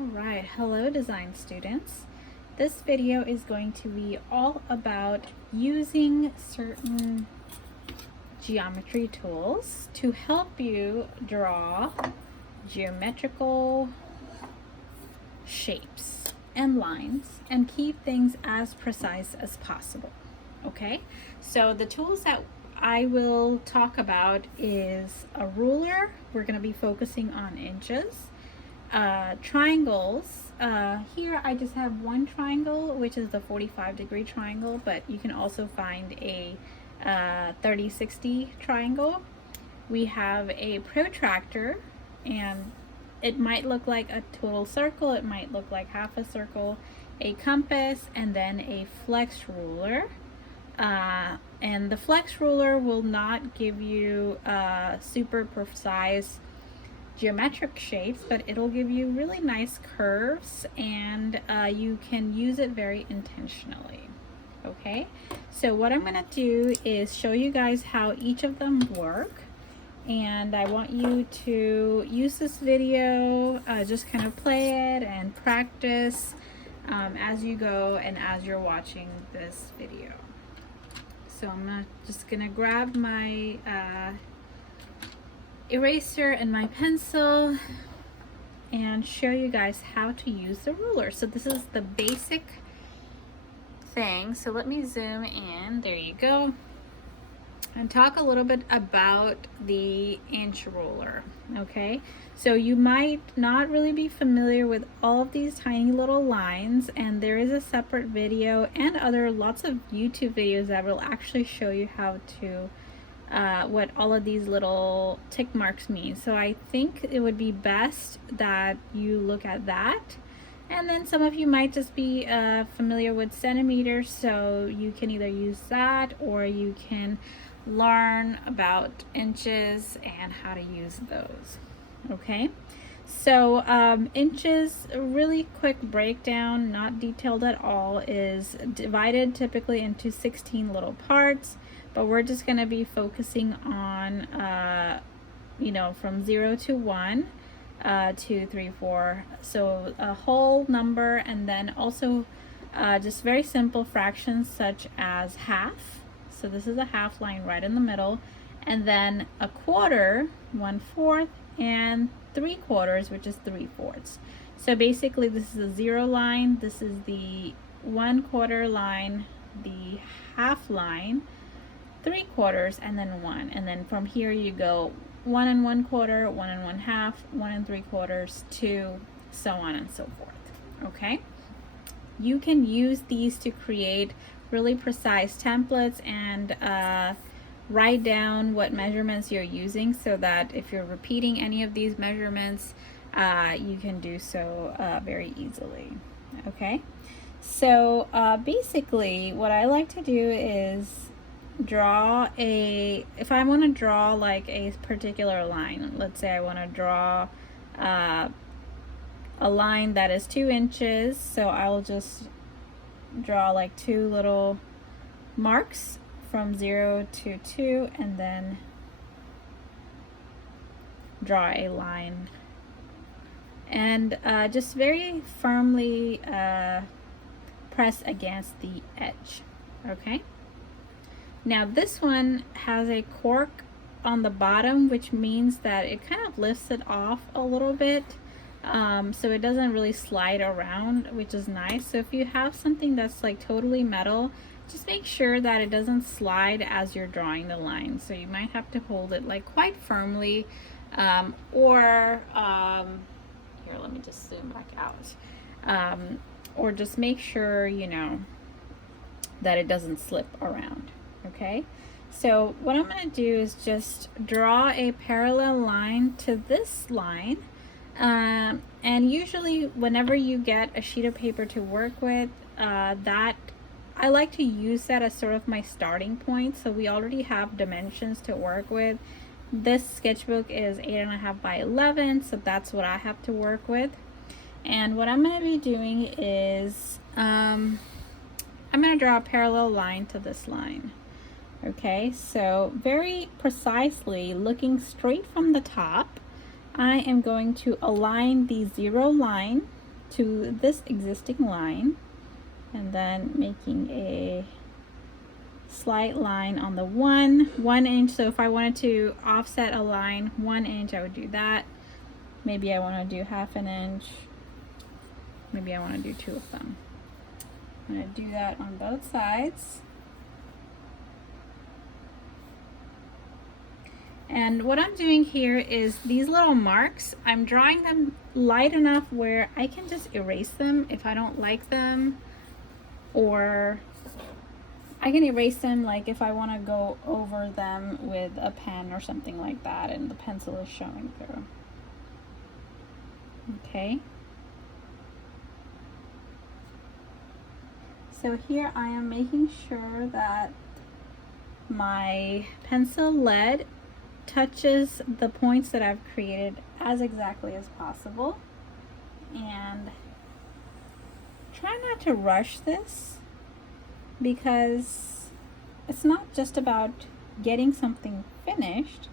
Alright, hello design students. This video is going to be all about using certain geometry tools to help you draw geometrical shapes and lines and keep things as precise as possible. Okay, so the tools that I will talk about is a ruler. We're going to be focusing on inches. Triangles. Here I just have one triangle, which is the 45-degree triangle, but you can also find a 30-60 triangle. We have a protractor, and it might look like a total circle, it might look like half a circle, a compass, and then a flex ruler. And the flex ruler will not give you super precise geometric shapes, but it'll give you really nice curves, and you can use it very intentionally. Okay, so what I'm going to do is show you guys how each of them work, and I want you to use this video, just kind of play it and practice as you go and as you're watching this video. So I'm just gonna grab my eraser and my pencil and show you guys how to use the ruler. So this is the basic thing. So let me zoom in. There you go. And talk a little bit about the inch ruler. Okay, so you might not really be familiar with all of these tiny little lines, and there is a separate video and lots of YouTube videos that will actually show you how to what all of these little tick marks mean. So I think it would be best that you look at that. And then some of you might just be familiar with centimeters, so you can either use that or you can learn about inches and how to use those. Okay, so inches, a really quick breakdown, not detailed at all, is divided typically into 16 little parts, but we're just going to be focusing on from 0 to 1, 2, 3, 4, so a whole number, and then also just very simple fractions such as half. So this is a half line right in the middle, and then a quarter, 1/4, and 3/4, which is 3/4. So basically this is a 0 line, this is the 1/4 line, the half line, 3/4, and then 1. And then from here you go 1 1/4, 1 1/2, 1 3/4, 2, so on and so forth. Okay, you can use these to create really precise templates and write down what measurements you're using, so that if you're repeating any of these measurements, you can do so very easily. Okay, so basically what I like to do is draw if I want to draw like a particular line. Let's say I want to draw a line that is 2 inches, so I'll just draw like 2 little marks from 0 to 2, and then draw a line, and just very firmly press against the edge. Okay, now this one has a cork on the bottom, which means that it kind of lifts it off a little bit, so it doesn't really slide around, which is nice. So if you have something that's like totally metal, just make sure that it doesn't slide as you're drawing the line. So you might have to hold it like quite firmly, or here, let me just zoom back out, or just make sure that it doesn't slip around. Okay, so what I'm going to do is just draw a parallel line to this line, and usually whenever you get a sheet of paper to work with, that I like to use that as sort of my starting point. So we already have dimensions to work with. This sketchbook is 8.5 by 11, so that's what I have to work with. And what I'm going to be doing is I'm going to draw a parallel line to this line. Okay, so very precisely, looking straight from the top, I am going to align the 0 line to this existing line and then making a slight line on the 1 inch. So if I wanted to offset a line 1 inch, I would do that. Maybe I want to do 1/2 inch. Maybe I want to do 2 of them. I'm going to do that on both sides. And what I'm doing here is these little marks, I'm drawing them light enough where I can just erase them if I don't like them, or I can erase them like if I want to go over them with a pen or something like that and the pencil is showing through. Okay. So here I am making sure that my pencil lead touches the points that I've created as exactly as possible, and try not to rush this because it's not just about getting something finished,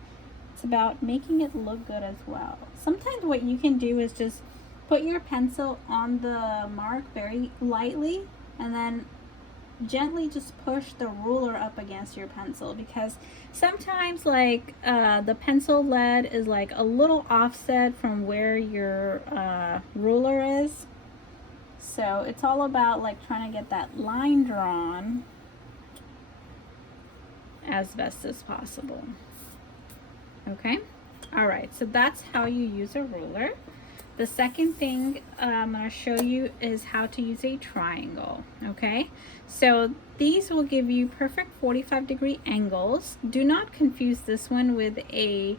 it's about making it look good as well. Sometimes what you can do is just put your pencil on the mark very lightly and then gently just push the ruler up against your pencil, because sometimes like the pencil lead is like a little offset from where your ruler is. So it's all about like trying to get that line drawn as best as possible. Okay, all right, so that's how you use a ruler. The second thing I'm going to show you is how to use a triangle. Okay, so these will give you perfect 45-degree angles. Do not confuse this one with a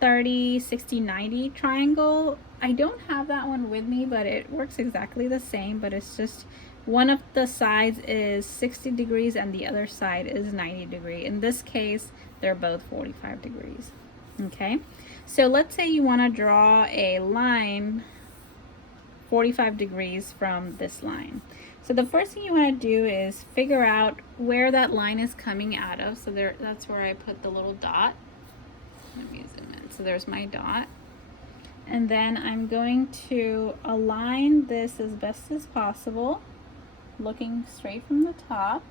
30, 60, 90 triangle. I don't have that one with me, but it works exactly the same, but it's just one of the sides is 60 degrees and the other side is 90 degrees. In this case, they're both 45 degrees. Okay, so let's say you want to draw a line 45 degrees from this line. So the first thing you want to do is figure out where that line is coming out of. So there, that's where I put the little dot. Let me zoom in. So there's my dot. And then I'm going to align this as best as possible, looking straight from the top.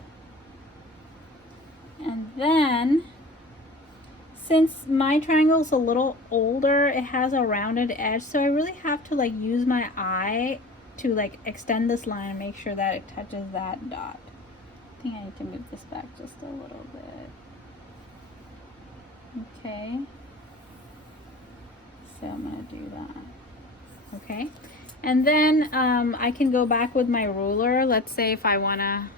And then, since my triangle is a little older, it has a rounded edge, so I really have to like use my eye to like extend this line and make sure that it touches that dot. I think I need to move this back just a little bit. Okay. So I'm gonna do that. Okay. And then I can go back with my ruler. Let's say if I wanna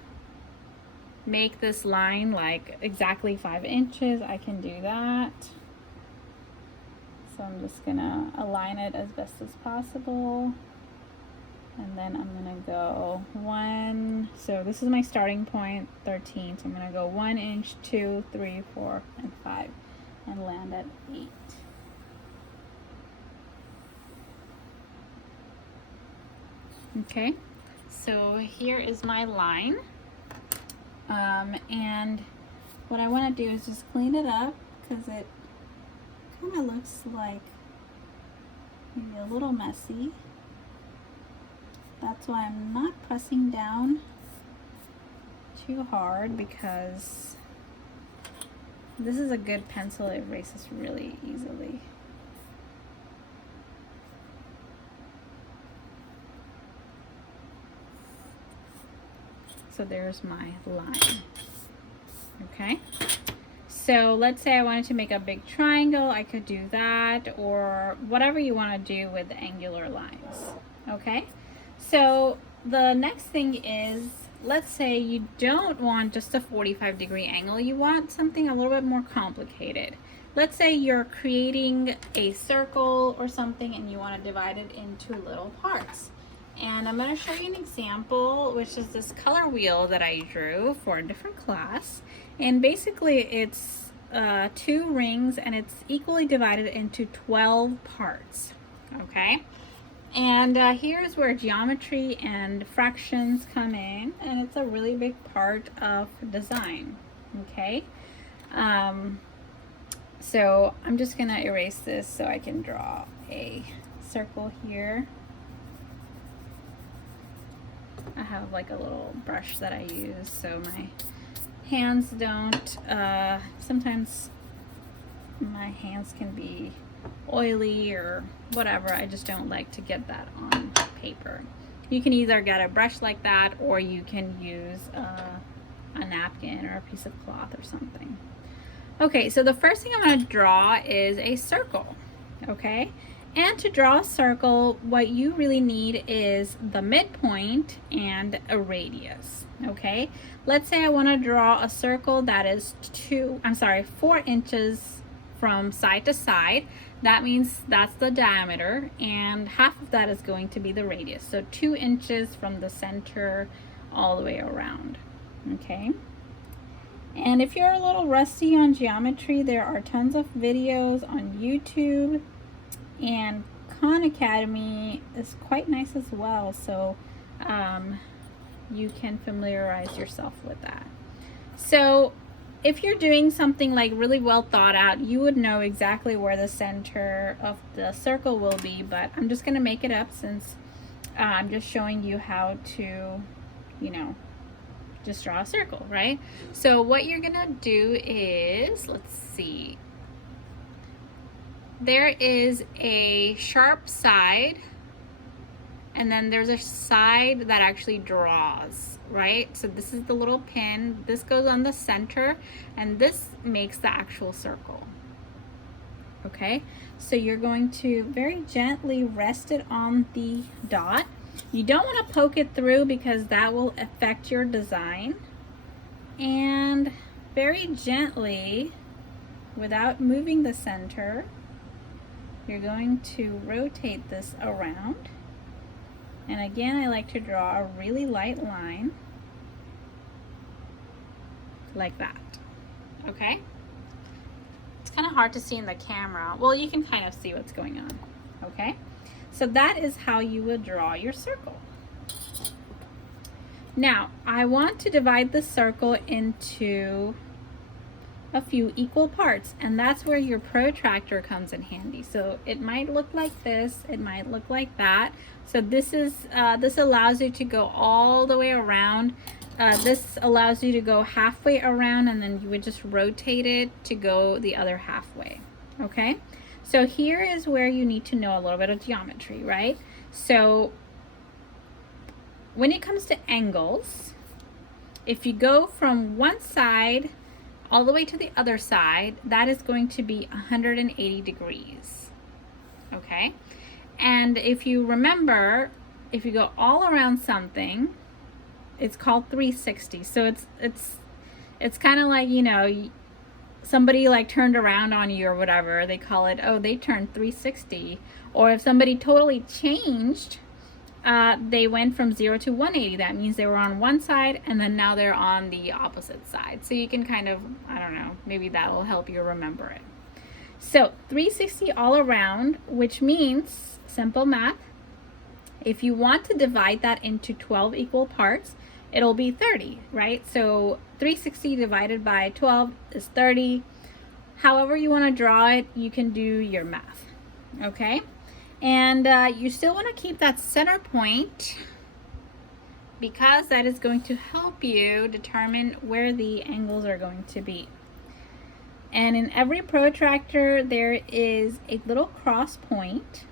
make this line like exactly 5 inches, I can do that. So I'm just gonna align it as best as possible, and then I'm gonna go 1, so this is my starting point, 13, so I'm gonna go 1 inch, 2, 3, 4, and 5, and land at 8. Okay, so here is my line. And what I want to do is just clean it up because it kind of looks like maybe a little messy. That's why I'm not pressing down too hard, because this is a good pencil. It erases really easily. So there's my line. Okay, so let's say I wanted to make a big triangle, I could do that, or whatever you want to do with angular lines. Okay, so the next thing is, let's say you don't want just a 45-degree angle, you want something a little bit more complicated. Let's say you're creating a circle or something and you want to divide it into little parts. And I'm going to show you an example, which is this color wheel that I drew for a different class. And basically it's 2 rings and it's equally divided into 12 parts. Okay, and here's where geometry and fractions come in, and it's a really big part of design. Okay, so I'm just going to erase this so I can draw a circle here. I have like a little brush that I use so my hands don't, sometimes my hands can be oily or whatever. I just don't like to get that on paper. You can either get a brush like that, or you can use a napkin or a piece of cloth or something. Okay, so the first thing I'm going to draw is a circle, okay? And to draw a circle, what you really need is the midpoint and a radius, okay? Let's say I want to draw a circle that is 4 inches from side to side. That means that's the diameter, and half of that is going to be the radius. So 2 inches from the center all the way around, okay? And if you're a little rusty on geometry, there are tons of videos on YouTube, and Khan Academy is quite nice as well. So you can familiarize yourself with that. So if you're doing something like really well thought out, you would know exactly where the center of the circle will be, but I'm just going to make it up since I'm just showing you how to, you know, just draw a circle, right? So what you're going to do is, let's see, there is a sharp side, and then there's a side that actually draws, right? So this is the little pin, this goes on the center, and this makes the actual circle. Okay, so you're going to very gently rest it on the dot. You don't want to poke it through because that will affect your design. And very gently, without moving the center, you're going to rotate this around. And again, I like to draw a really light line like that, okay? It's kind of hard to see in the camera. Well, you can kind of see what's going on, okay? So that is how you would draw your circle. Now, I want to divide the circle into a few equal parts, and that's where your protractor comes in handy. So it might look like this, it might look like that. So this allows you to go all the way around. This allows you to go halfway around, and then you would just rotate it to go the other halfway, okay? So here is where you need to know a little bit of geometry, right? So when it comes to angles, if you go from one side all the way to the other side, that is going to be 180 degrees, okay? And if you remember, if you go all around something, it's called 360. So it's kind of like, you know, somebody like turned around on you or whatever, they call it, oh, they turned 360. Or if somebody totally changed, they went from 0 to 180. That means they were on one side and then now they're on the opposite side. So you can kind of, I don't know, maybe that'll help you remember it. So 360 all around, which means, simple math, if you want to divide that into 12 equal parts, it'll be 30, right? So 360 divided by 12 is 30. However you want to draw it, you can do your math, okay? And you still want to keep that center point because that is going to help you determine where the angles are going to be. And in every protractor, there is a little cross point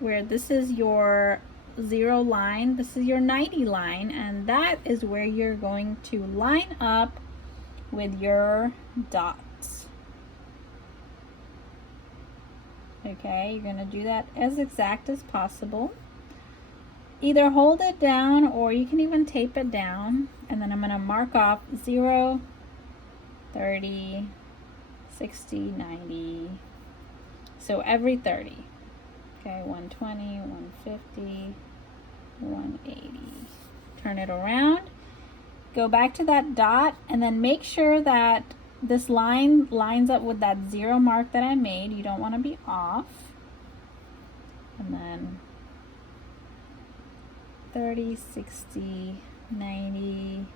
where this is your 0 line, this is your 90 line, and that is where you're going to line up with your dots. Okay, you're going to do that as exact as possible. Either hold it down or you can even tape it down, and then I'm going to mark off 0, 30, 60, 90, so every 30. Okay, 120, 150, 180. Turn it around, go back to that dot, and then make sure that this line lines up with that 0 mark that I made. You don't want to be off. And then 30, 60, 90,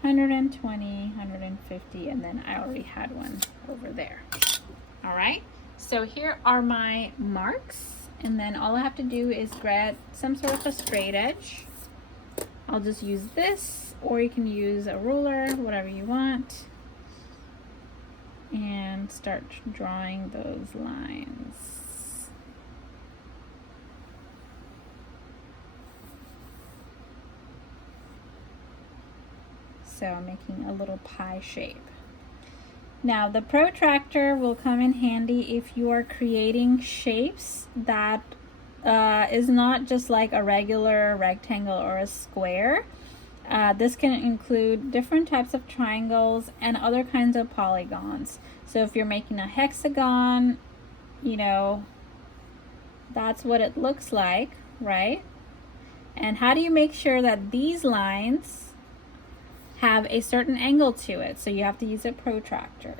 120, 150, and then I already had one over there. All right, so here are my marks. And then all I have to do is grab some sort of a straight edge. I'll just use this, or you can use a ruler, whatever you want. And start drawing those lines. So I'm making a little pie shape. Now the protractor will come in handy if you are creating shapes that is not just like a regular rectangle or a square. This can include different types of triangles and other kinds of polygons. So if you're making a hexagon, you know, that's what it looks like, right? And how do you make sure that these lines have a certain angle to it? So you have to use a protractor,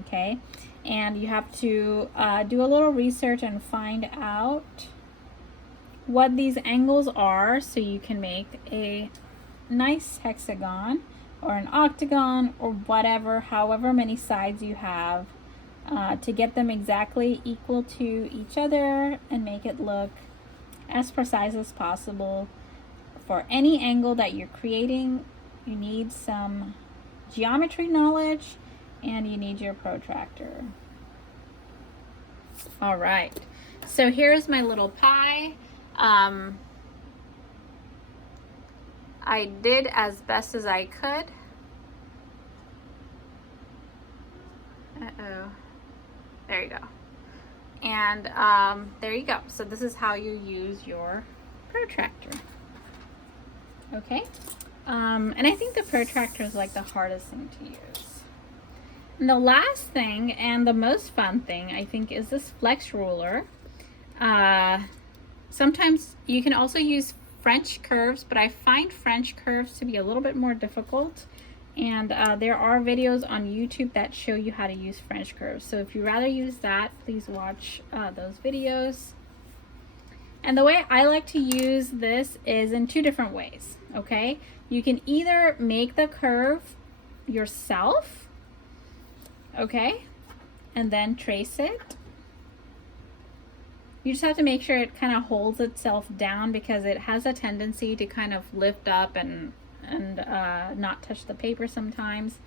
okay? And you have to do a little research and find out what these angles are so you can make a nice hexagon or an octagon or whatever, however many sides you have, to get them exactly equal to each other and make it look as precise as possible. For any angle that you're creating, you need some geometry knowledge and you need your protractor. All right, so here's my little pie. I did as best as I could. Uh-oh. There you go. And there you go. So this is how you use your protractor. Okay. And I think the protractor is like the hardest thing to use. And the last thing and the most fun thing, I think, is this flex ruler. Sometimes you can also use French curves, but I find French curves to be a little bit more difficult. And there are videos on YouTube that show you how to use French curves. So if you rather use that, please watch those videos. And the way I like to use this is in two different ways, okay? You can either make the curve yourself, okay, and then trace it. You just have to make sure it kind of holds itself down because it has a tendency to kind of lift up and not touch the paper sometimes.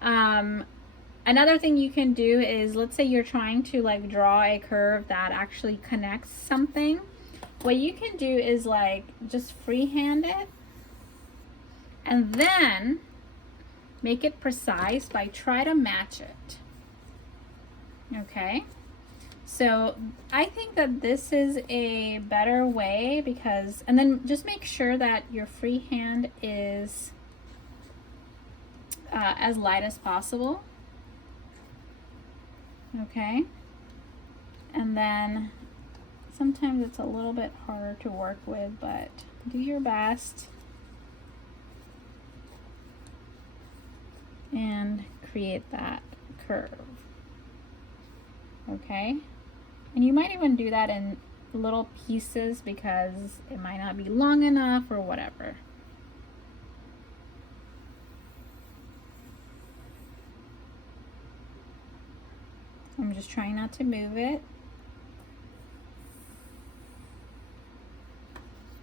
Another thing you can do is, let's say you're trying to like draw a curve that actually connects something. What you can do is like just freehand it and then make it precise by try to match it. Okay, so I think that this is a better way because, and then just make sure that your freehand is as light as possible. Okay, and then sometimes it's a little bit harder to work with, but do your best and create that curve. Okay, and you might even do that in little pieces because it might not be long enough or whatever. I'm just trying not to move it.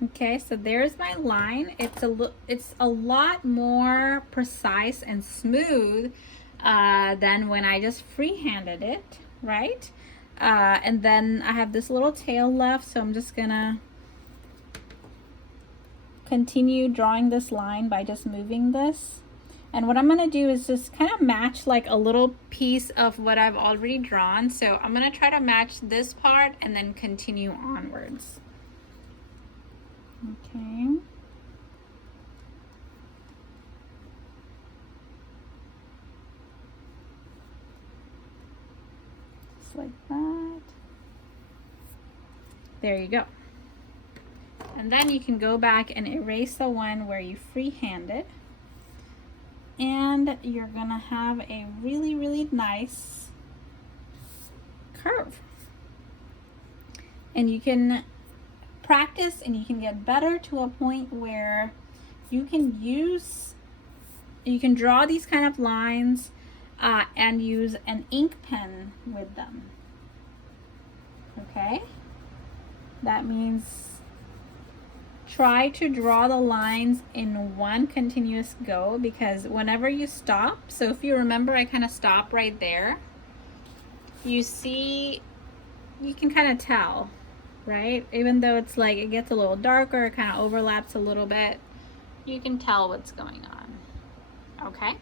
Okay, so there's my line. It's a lot more precise and smooth than when I just freehanded it, right? And then I have this little tail left, so I'm just gonna continue drawing this line by just moving this. And what I'm gonna do is just kind of match like a little piece of what I've already drawn. So I'm gonna try to match this part and then continue onwards. Okay. Just like that. There you go. And then you can go back and erase the one where you freehanded. And you're gonna have a really, really nice curve. And you can practice and you can get better to a point where you can draw these kind of lines and use an ink pen with them. Okay, That means try to draw the lines in one continuous go, because whenever you stop, so if you remember, I kind of stop right there. You see, you can kind of tell, right? Even though it's like it gets a little darker, it kind of overlaps a little bit, you can tell what's going on. Okay,